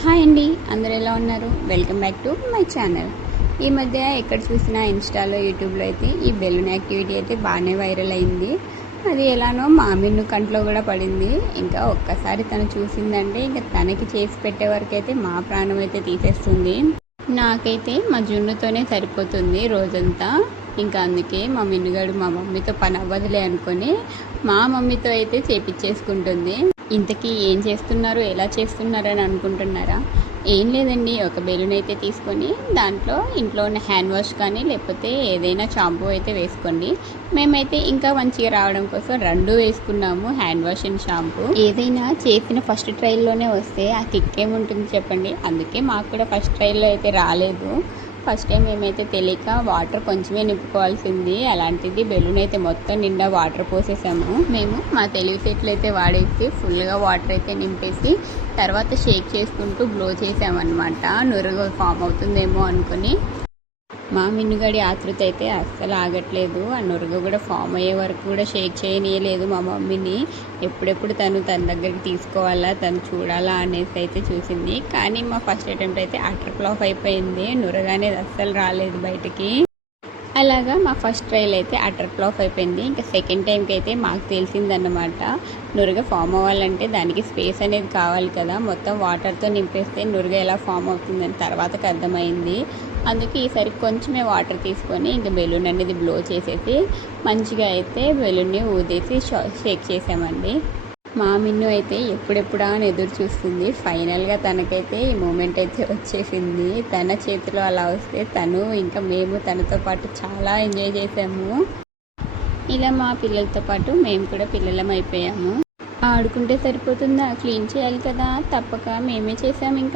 Hi అండి, అందరు ఎలా ఉన్నారు? Welcome back to my channel. ఈ మధ్య ఎక్కడ చూసినా ఇన్స్టాలో యూట్యూబ్లో అయితే ఈ బెలూన్ యాక్టివిటీ అయితే బాగానే వైరల్ అయింది. అది ఎలానో మా మిన్ను కంట్లో కూడా పడింది. ఇంకా ఒక్కసారి తను చూసిందంటే ఇంకా తనకి చేసి పెట్టే వరకు అయితే మా ప్రాణం అయితే తీసేస్తుంది. నాకైతే మా జున్నుతోనే సరిపోతుంది రోజంతా. ఇంకా అందుకే మా మిన్నుగాడు మా మమ్మీతో పని అవ్వదులే అనుకొని మా మమ్మీతో అయితే చేపించేసుకుంటుంది. ఇంతకీ ఏం చేస్తున్నారు, ఎలా చేస్తున్నారు అని అనుకుంటున్నారా? ఏం లేదండి, ఒక బెలూన్ అయితే తీసుకొని దాంట్లో ఇంట్లో ఉన్న హ్యాండ్ వాష్ కానీ లేకపోతే ఏదైనా షాంపూ అయితే వేసుకోండి. మేమైతే ఇంకా మంచిగా రావడం కోసం రెండు వేసుకున్నాము, హ్యాండ్ వాష్ అండ్ షాంపూ. ఏదైనా చేసిన ఫస్ట్ ట్రైల్లోనే వస్తే ఆ కిక్ ఏముంటుంది చెప్పండి. అందుకే మాకు కూడా ఫస్ట్ ట్రైల్లో అయితే రాలేదు. ఫస్ట్ టైం మేమైతే తెలియక వాటర్ కొంచెమే నింపుకోవాల్సింది, అలాంటిది బెలూన్ అయితే మొత్తం నిండా వాటర్ పోసేసాము. మేము మా తెలివితేటలు అయితే వాడేసి ఫుల్గా వాటర్ అయితే నింపేసి తర్వాత షేక్ చేసుకుంటూ బ్లో చేసామన్నమాట. నురుగు ఫామ్ అవుతుందేమో అనుకుని. మా మిన్నుగడి ఆతృత అయితే అస్సలు ఆగట్లేదు. ఆ నురుగు కూడా ఫామ్ అయ్యే వరకు కూడా షేక్ చేయనీయలేదు మా మమ్మీని. ఎప్పుడెప్పుడు తన దగ్గరికి తీసుకోవాలా, తను చూడాలా అనేసి అయితే చూసింది. కానీ మా ఫస్ట్ అటెంప్ట్ అయితే అటర్ ఫ్లాప్ అయిపోయింది. నురగ అనేది అస్సలు రాలేదు బయటికి. అలాగా మా ఫస్ట్ ట్రైల్ అయితే అటర్ ఫ్లాప్ అయిపోయింది. ఇంకా సెకండ్ టైంకి అయితే మాకు తెలిసిందన్నమాట, నురుగ ఫామ్ అవ్వాలంటే దానికి స్పేస్ అనేది కావాలి కదా, మొత్తం వాటర్తో నింపేస్తే నురుగ ఎలా ఫామ్ అవుతుందని తర్వాతకి అర్థమైంది. అందుకే ఈసారి కొంచెమే వాటర్ తీసుకొని ఇంకా బెలూన్ అనేది బ్లో చేసేసి మంచిగా అయితే బెలూన్ని ఊదేసి షేక్ చేసామండి. మా మిన్ను అయితే ఎప్పుడెప్పుడా అని ఎదురు చూస్తుంది. ఫైనల్గా తనకైతే ఈ మూమెంట్ అయితే వచ్చేసింది. తన చేతిలో అలా వస్తే తను ఇంకా మేము తనతో పాటు చాలా ఎంజాయ్ చేసాము. ఇలా మా పిల్లలతో పాటు మేము కూడా పిల్లలం అయిపోయాము. ఆడుకుంటే సరిపోతుందా, క్లీన్ చేయాలి కదా, తప్పక మేమే చేసాము. ఇంకా